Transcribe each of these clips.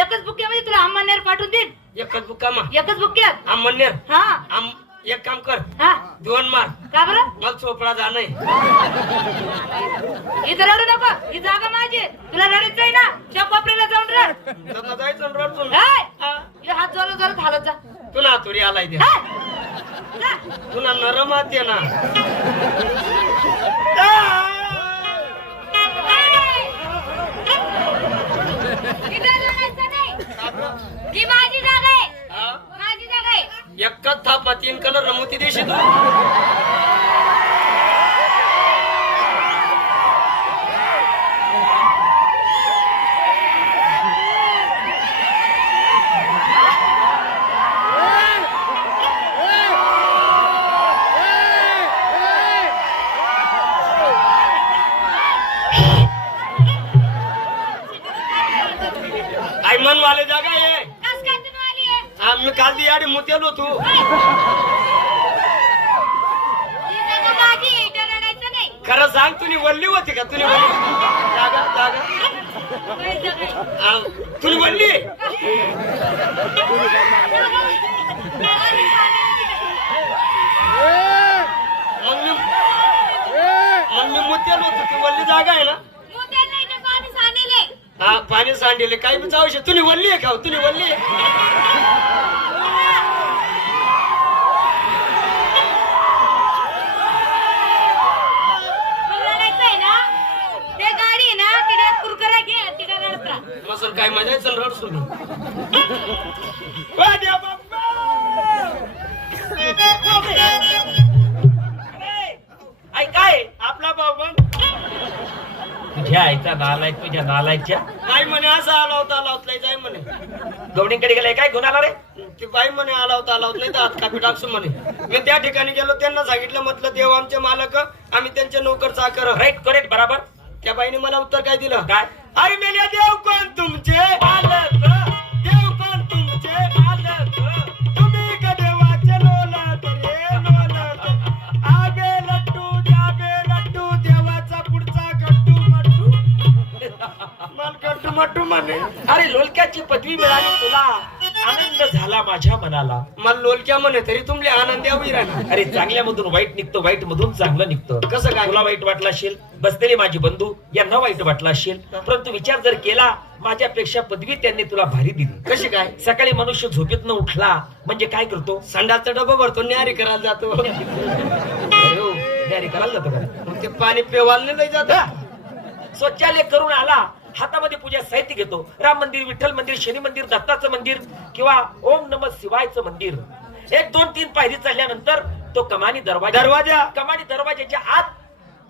एकच बुक्यामध्ये तुला अम्मानेर पाठवून देईन. एकच बुक्का एकच बुक्यात आमनेर हा एक काम कर हा 2 मार का बरं मला चोपडा जाणं इथं रडू नको. ही जागा माझी. तुला रडायचं आहे ना त्या कोपऱ्याला जाऊन रड. तर जायचं आणि रडतो हाय. हे हात जोरात जोरात हालत जा. तुला तुरी आलाय ते हाय. जा. तुला नरम हात आहे ना इथं रडायचं नाही. ही माझी जागा आहे. हा? माझी जागा आहे. एकच थापा 3 कलर रमवती देशी तू मन वाले जागा आहे. कस काय तुम्ही आली आहे? आम्ही काल दी याडी मुतेलो तू ही जागा माझी आहे. इथं रडायचं नाही. खरं सांग तुनी वल्ली होती का तुनी वल्ली जागा जागा काय जागा आहे? तुनी वल्ली मग मी मुतेलो होतो ती वल्ली जागा आहे ना मोठ्या नाही तर पाणी सांडेले. हा पाणी सांडले काही बी जाऊ शकत तुनी वल्ली आहे का तुनी वल्ली आहे मसल काय मजा आहे चल रड सुनी काय आपला भाऊ पण तुझ्या आईचा नालायक तुझ्या नालायकच्या काय म्हणे असं आला होता जाय म्हणे गवडींकडे गेलाय काय घेऊन आला रे ती बाई म्हणे आला होता नाही तर हात कापी टाकसू म्हणे मी त्या ठिकाणी गेलो त्यांना सांगितलं म्हटलं देव आमचे मालक आम्ही त्यांचे नोकर चाकर राईट करेक्ट बराबर त्या बाईने मला उत्तर काय दिलं काय अरे मेल्या देव कोण तुमचे मालक देव कोण तुमचे मालक तुम्ही का देवाचे लोलत रे लोलत आबे लट्टू देवाचा पुढचा गट्टू मट्टू मला गट्टू मट्टू म्हणे अरे लोलक्याची पदवी मिळाली तुला आनंद झाला माझ्या मनाला मला लोलक्या म्हणे तरी तुमले आनंद यावी राहणार अरे चांगल्यामधून वाईट निघतो वाईट मधून चांगलं निघतं कसं काय तुला वाईट वाटलं असेल बसलेले माझे बंधू यांना वाईट वाटलं असेल परंतु विचार जर केला माझ्यापेक्षा पदवी त्यांनी तुला भारी दिली कशी काय सकाळी मनुष्य झोपेतनं उठला म्हणजे काय करतो संडाचा डबा भरतो न्यारी करायला जातो तयारी करायला जातो का मग ते पाणी पेवायला नाही जात शौचालय करून आला हातामध्ये पूजा साहित्य घेतो राम मंदिर विठ्ठल मंदिर शनी मंदिर दत्ताचं मंदिर किंवा ओम नमः शिवायचं मंदिर 1 2 3 पायरी चढल्यानंतर तो कमानी दरवाजा कमानी दरवाजाच्या आत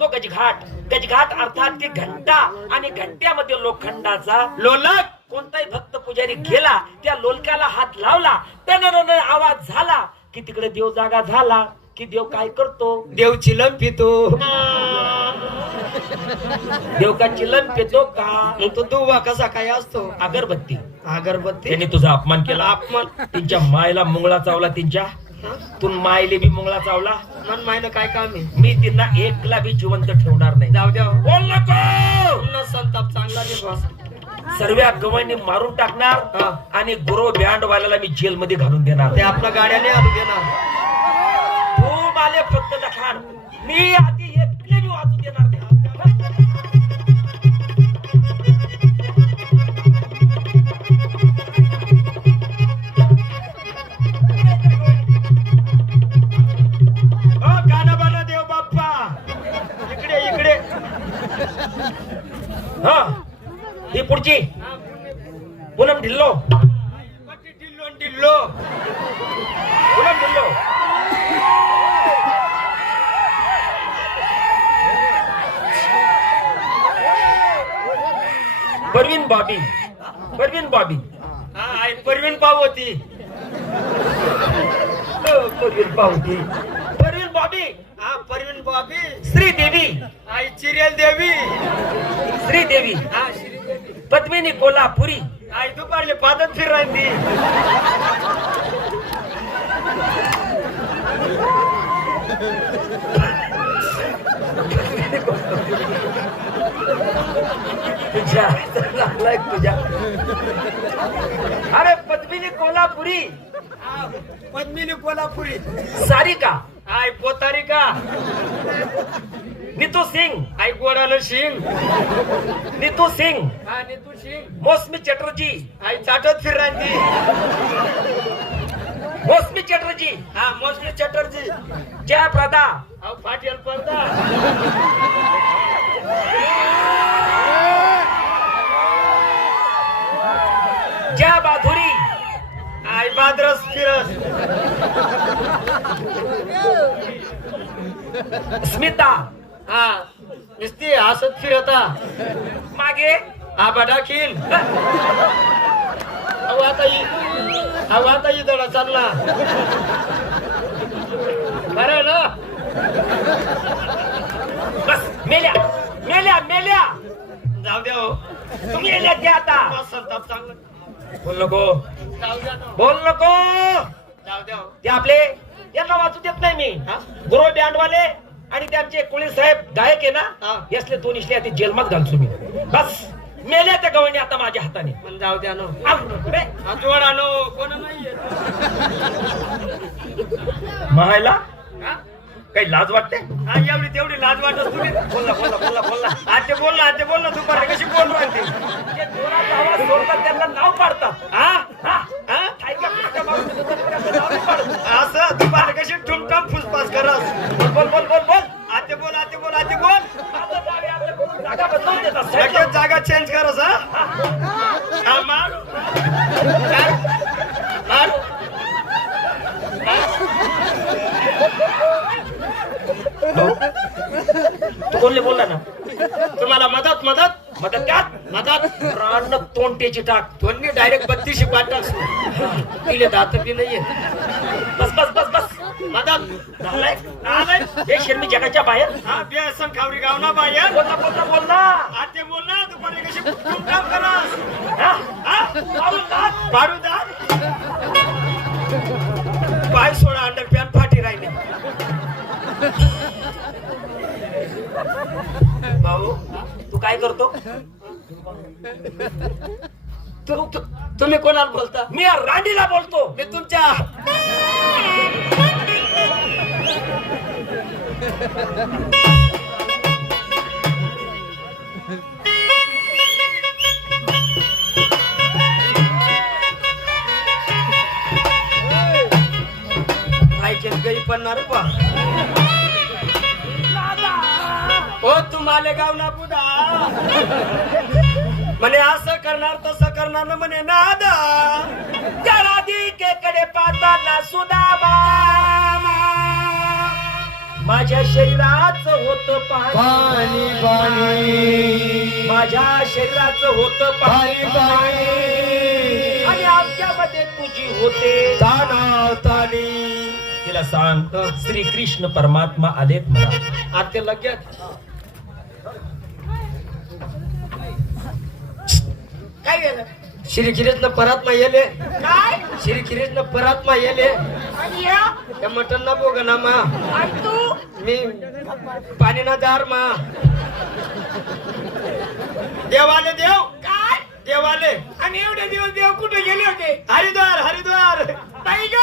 तो गजघाट अर्थात ती घंटा आणि घंट्यामध्ये लोखंडाचा लोलक कोणताही भक्त पुजारी गेला त्या लोलकाला हात लावला टनन आवाज झाला की तिकडे देव जागा झाला की देव काय करतो देव चिलम पितो देव का चिलन पेतो का मग तो दुवा कसा काय असतो अगरबत्ती अगरबत्ती त्यांनी तुझा अपमान केला अपमान त्यांच्या मायला मुंगळा चावला त्यांच्या तू मायले बी मुंगळा चावला मन मायनं काय काम आहे मी त्यांना एकला बी जिवंत ठेवणार नाही जाऊ द्या बोल नको पुन्हा संताप चांगला दे बस सर्व गवळणी मारून टाकणार हा. आणि गुरु बँड वाल्याला मी जेल मध्ये घालून देणार ते आपल्या गाड्याने आलू देणार तू माले फक्त दखाड मी आधी एकले बी वाचू देणार नाही गाणं देव बाप्पा इकडे इकडे हा ही पुढची पूनम ढिल्लो टिल्लो टिल्लो पूनम ढिल्लो परवीन बॉबी हा आई परवीन पाव होती परवीन बॉबी हा परवीन बाबी श्रीदेवी आई चिरेल देवी श्रीदेवी हा श्रीदेवी पद्मिनी कोल्हापुरी आई दुपारले पादत फिर राहती तुझ्या कोल्हापुरी. पद्मिनी कोल्हापुरी. सारिका. आय पोतारिका. नीतू सिंग. आई गोडानं शिंग. नीतू सिंग. हा नीतू शिंग. मौसमी चटर्जी. आई चाटत फिरांची. मौसमी चटर्जी. हा मोसमी चटर्जी. जयप्रदा. अहो फाटेल पडदा. जय बाधुरी. आई बादरस फिरस. स्मिता. हा नुसती हसत फिरता. मागे. आबा डाकील. अहो आता ही दडा चालला. बरं ना. बस मेल्या मेल्या मेल्या. जाऊ द्या हो. तुम्ही मेल्या त्या आता. संताप चांगला. बोल नको. जाऊ द्या ना. बोल नको. जाऊ द्या हो. ते आपले यांना वाचू देत नाही मी. गुरु बँडवाले आणि त्यांचे कोळी साहेब गायक आहे हा. ना, यासले दोन इसले आता जेलमात घालतो मी. बस मेल्या त्या गवळणी आता माझ्या हाताने. पण जाऊ द्या ना. बे, हातवड आणो कोण नाहीये. महायला हा? काही लाज वाटते. हा, एवढी तेवढी लाज वाटत तुम्ही. बोलला बोलला बोलला बोलला. आते बोल ना दुपारी कशी बोल राहते. जे जोरात आवाज सोडतात त्यांना नाव पाडतात. हा हा हा ठायका फाटका मारून देतात, त्यांना नाव नाही पाडत. असं दुपारी कशी ठुमठाम फुसफास करस. बोल बोल बोल बोल बोल. आते बोल. आता जावे आपल्याकडून जागा बदलून देतात. लगेच जागा चेंज करस. हा हा मार. मार. तू कोणले बोलला ना. तुम्हाला मदत मदत त्यात मदत. रान तोंडटेची टाक. दोन्ही डायरेक्ट 32 पाठ टाकतो. तिले दात बी नाहीये. बस बस बस बस. मदत. झालाय हे शेरमी जगाच्या बाहेर. हा बेसन खावरी गाव ना बाहेर. बोलला बोलला बोलला. आते बोल ना दुपारी कशी ठुमठाम करस. हा हा पाडून टाक. पाडू दा. पाय सोडा अंडर पॅन फाटी राहिली. भाऊ तू काय करतो. तुम्ही कोणाला बोलता. मी या रांडीला बोलतो. मी तुमच्या आईच्या गई पडणार पा. हो तुम्हाला गाव ना पुदा. म्हणे असं करणार तसं करणार ना म्हणे नादा. कडे पाहताना सुदामा माझ्या शरीराचं होत पाणी पाणी. माझ्या शरीराचं होत पाणी पाणी. आणि आमच्यामध्ये तुझी होते ताना तानी. तिला सांग श्री कृष्ण परमात्मा आलेत मला. आता लगेच काय गेलं. श्री कृष्ण परात्मा येले. काय श्री कृष्ण परात्मा येले. आणि या त्या मटन ना बोग ना मा. आणि तू मी पाणी ना दार मा. देवाले देव. काय देवाले. आणि एवढे दिवस देव कुठे गेले होते. हरिद्वार हरिद्वार. नाही ग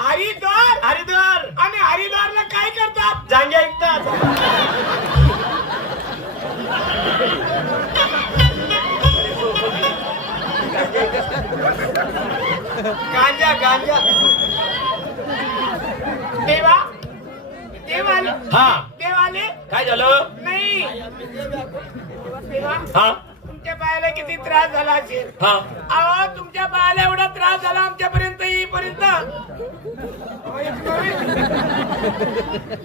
हरिद्वार. हरिद्वार. आणि हरिद्वारला काय करतात. जांग्या ऐकतात. गांजा गांजा. देवा देवाले हा देवाले काय झालं. नाही देवा हा तुमच्या बायाला किती त्रास झाला असेल. हा अहो तुमच्या बायाला एवढा त्रास झाला आमच्यापर्यंत येईपर्यंत.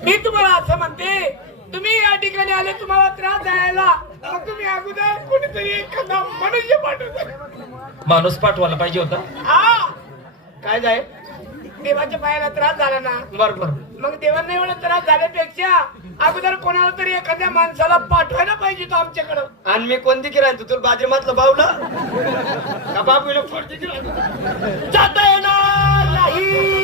मी तुम्हाला असं म्हणते तुम्ही या ठिकाणी आले तुम्हाला त्रास द्यायला मग तुम्ही अगोदर कोणीतरी एखादा मनुष्य पाठवता. माणूस पाठवायला पाहिजे होता. हा काय जाय. देवाच्या पायाला त्रास झाला ना बरोबर. मग देवांना एवढा त्रास झाल्यापेक्षा अगोदर कोणाला तरी एखाद्या माणसाला पाठवायला पाहिजे तो आमच्याकडं. आणि मी कोणती किराय तुला बाजरी मातलं बावला का बाबूला फोडती किराय. जाता येणार नाही.